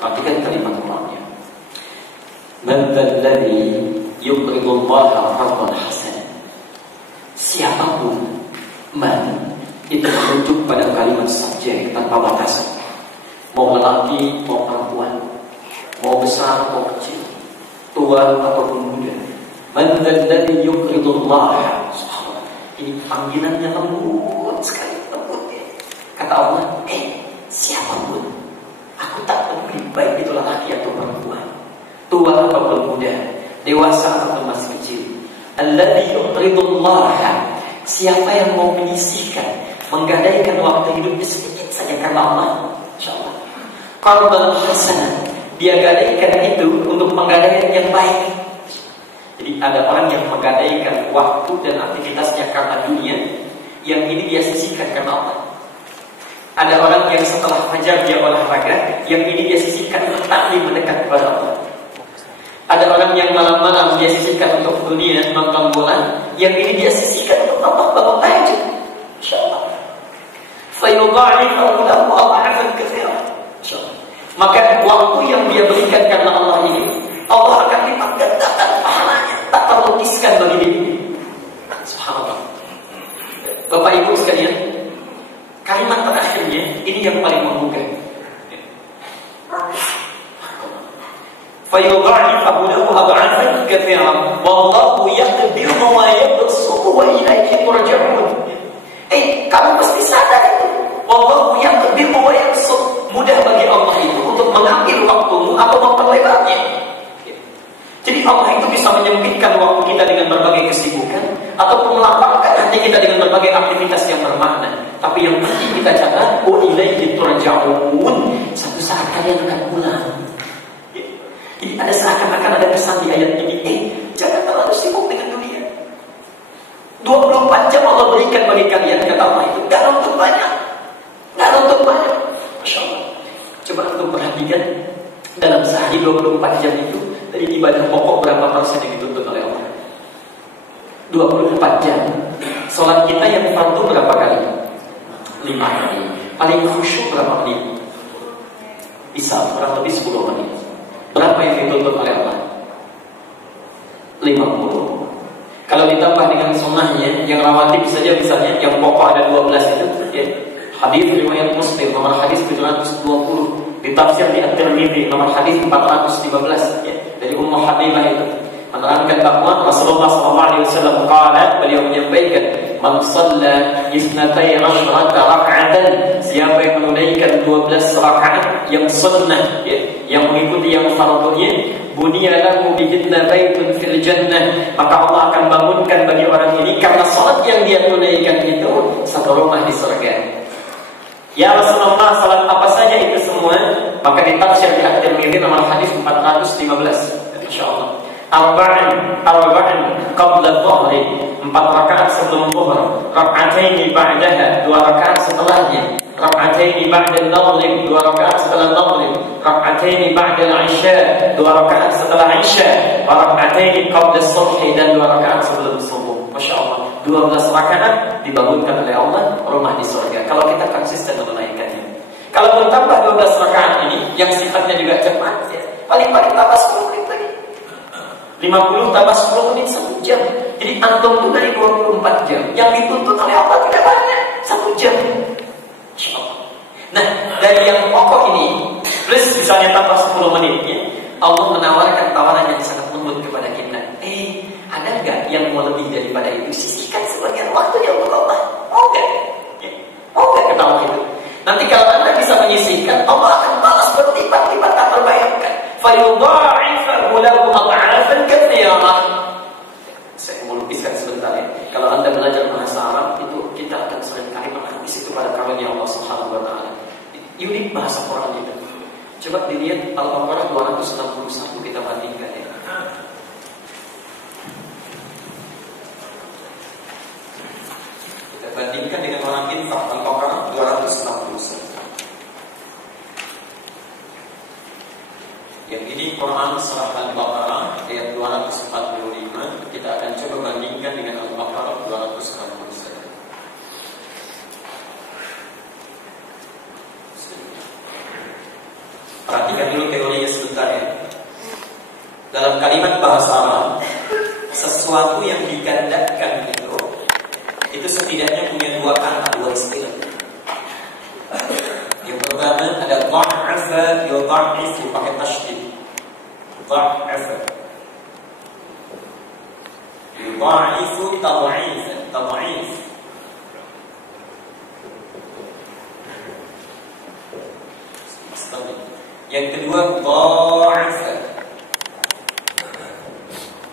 Perhatikan kalimat Qur'annya. Man dzalladzi yuqridu Allaha qardan hasanan. Siapapun, man itu merujuk pada kalimat subjek tanpa batasan. Mau lelaki, mau perempuan, mau besar, mau kecil, tua ataupun muda. Man dzalladzi yuqridu Allaha. Ini panggilannya lembut sekali, lembutnya. Kata Allah, siapapun, aku tak peduli baik itu lelaki atau perempuan, tua ataupun muda, dewasa atau masih kecil. Alladzi yuqridullaha, siapa yang mau menyisihkan, menggadaikan waktu hidupnya sedikit saja karena Allah, insyaallah. Qardan hasanan, dia gadaikan itu untuk menggadaikan yang baik. Jadi ada orang yang menggadaikan waktu dan aktivitasnya karena dunia, yang ini dia sisihkan karena Allah. Ada orang yang setelah fajar dia olahraga, yang ini dia sisihkan untuk taklim mendekat kepada Allah. Ada orang yang malam-malam dia sisihkan untuk dunia, nonton bola, yang ini dia sisihkan untuk Allah, bangun tahajud. Insyaallah. Fayudha'ifu lahu adha'afan katsira. Insyaallah. Maka waktu yang dia berikan karena Allah ini, Allah akan lipat gandakan pahalanya, tak terlukiskan bagi diri. Subhanallah. Bapak Ibu sekalian, kalimat terakhirnya ini yang paling menggugah. Fayudha'ifu lahu adha'afan katsira wallahu yaqdiru wa yabsutu wa ilayhi turja'un. Kamu mesti sadar itu. Wallahu yaqdiru wa yabsutu, mudah bagi Allah itu untuk mengambil waktumu atau memperlebarnya. Jadi Allah itu bisa menyempitkan waktu kita dengan berbagai kesibukan ataupun melapangkan hati kita dengan berbagai aktivitas yang bermakna. Tapi yang penting kita catat, wa ilaihi turja'un. Satu saat kalian akan pulang. Jadi ada seakan-akan ada kesan di ayat ini, jangan terlalu sibuk dengan dunia. 24 jam Allah berikan bagi kalian, kata Allah itu, gak nuntut banyak. Gak nuntut banyak. Masya Allah. Coba untuk perhatikan, dalam sehari 24 jam itu, dari ibadah pokok berapa persen yang dituntut oleh Allah? 24 jam. Sholat kita yang fardu berapa kali? 5 kali. Paling khusyuk berapa menit? Bisa, kurang lebih 10 menit. Berapa yang dituntut oleh Allah? 50. Kalau ditambah dengan sunnahnya, yang rawatib saja misalnya, yang pokok ada 12 itu, ya. Hadis riwayat Muslim nomor hadis 720, ditafsir di At-Tirmidzi nomor hadis 415, ya, dari Ummu Habibah itu menerangkan bahwa Rasulullah SAW qala, beliau menyampaikan, man shalla 12 rak'atan, siapa yang menunaikan 12 rakaat yang sunnah, ya, yang mengikuti yang fardunya, bunya lahu bihinna baitun fil jannah, maka Allah akan bangunkan bagi orang ini karena salat yang dia tunaikan itu satu rumah di surga. Ya Rasulullah, salat apa saja itu semua? Maka ditafsir di At-Tirmidzi nomor hadis 415, insyaallah. Arba'an qabla dhuhri, 4 rakaat sebelum zuhur, rak'ataini ba'daha, 2 rakaat setelahnya, rak'ataini ba'da al-maghrib, 2 rakaat setelah maghrib, rak'ataini ba'da al-isya, 2 rakaat setelah isya, wa rak'ataini qabla as-subhi, dan 2 rakaat sebelum subuh. Masya Allah, 12 rakaat dibangunkan oleh Allah rumah di surga kalau kita konsisten menunaikannya. Kalau bertambah 12 rakaat ini yang sifatnya juga cepat, ya, paling-paling tambah 10 menit lagi. 50 tambah 10 menit 1 jam. Jadi antum itu dari 24 jam yang dituntut oleh Allah tidak banyak, 1 jam. Insya Allah. Nah, dari yang pokok ini plus misalnya tambah 10 menit, ya, Allah menawarkan tawaran yang sangat lembut kepada kita. Ada nggak yang mau lebih daripada itu? Sisihkan sebagian waktunya untuk Allah. Mau nggak? Ya. Mau nggak kata Allah itu? Nanti kalau Anda bisa menyisihkan, Allah akan balas berlipat-lipat tak terbayangkan. Fayudha'ifu lahu adha'afan katsira. Saya mau lukiskan sebentar, ya. Kalau Anda belajar bahasa Arab itu, kita akan sering kali menghapus itu pada karunia Allah Subhanahu wa taala. Unik bahasa Quran itu. Coba dilihat Al-Baqarah 261, kita bandingkan, ya. Kita bandingkan dengan orang infak, Al-Baqarah 261. Yang ini Quran surah Al-Baqarah ayat 245. Kita akan coba bandingkan dengan Al-Baqarah 261. Perhatikan dulu Dalam kalimat bahasa Arab, sesuatu yang digandakan itu setidaknya punya dua kata, dua istilah. Yang pertama ada dha'afa yudha'ifu pakai tasydid. Dha'afa yudha'ifu tad'if. Yang kedua dha'afa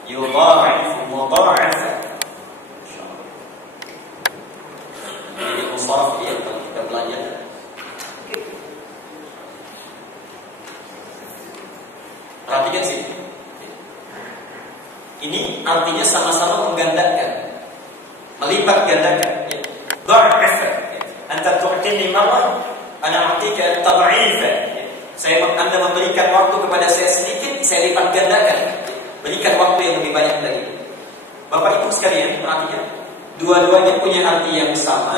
yudha'ifu mudha'afa. Ini musharraf ya, kalau kita belajar. Perhatikan sih. Ini artinya sama-sama menggandakan, melipat gandakan. Dha'afa, anta tu'tini marrah, ana a'tika tad'ifan. Anda memberikan waktu kepada saya sedikit, saya lipat gandakan. Berikan waktu yang lebih banyak lagi. Bapak Ibu sekalian, perhatikan. Dua-duanya punya arti yang sama,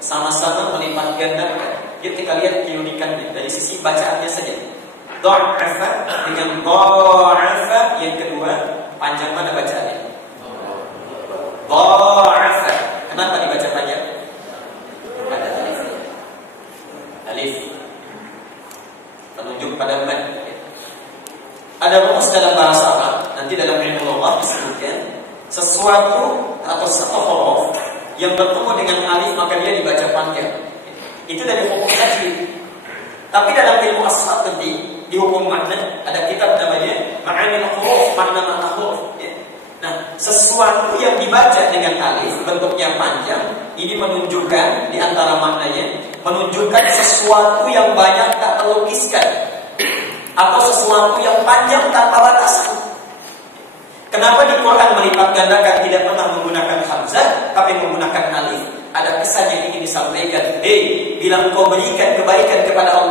sama-sama melipat gandakan. Yuk kita lihat keunikannya dari sisi bacaannya saja. Dha'afa dengan dha'afa yang kedua, panjang mana bacaannya? Dha'afa. Kenapa dibaca panjang? Ada alif. Alif menunjuk pada man. Ada rumus dalam bahasa Arab, nanti dalam ilmu Allah disebutkan sesuatu atau satu huruf yang bertemu dengan alif maka dia dibaca panjang. Itu dari hukum tajwid. Tapi dalam ilmu asal nanti di hukum makna ada kitab namanya Ma'anil Huruf, makna huruf. Nah, sesuatu yang dibaca dengan alif bentuknya panjang, ini menunjukkan di antara maknanya menunjukkan sesuatu yang banyak tak terlukiskan atau sesuatu yang panjang tanpa batasan. Kenapa di Quran melipat gandakan tidak pernah menggunakan hamzah tapi menggunakan alif? Ada kesan yang ingin disampaikan. Bilang kau berikan kebaikan kepada Allah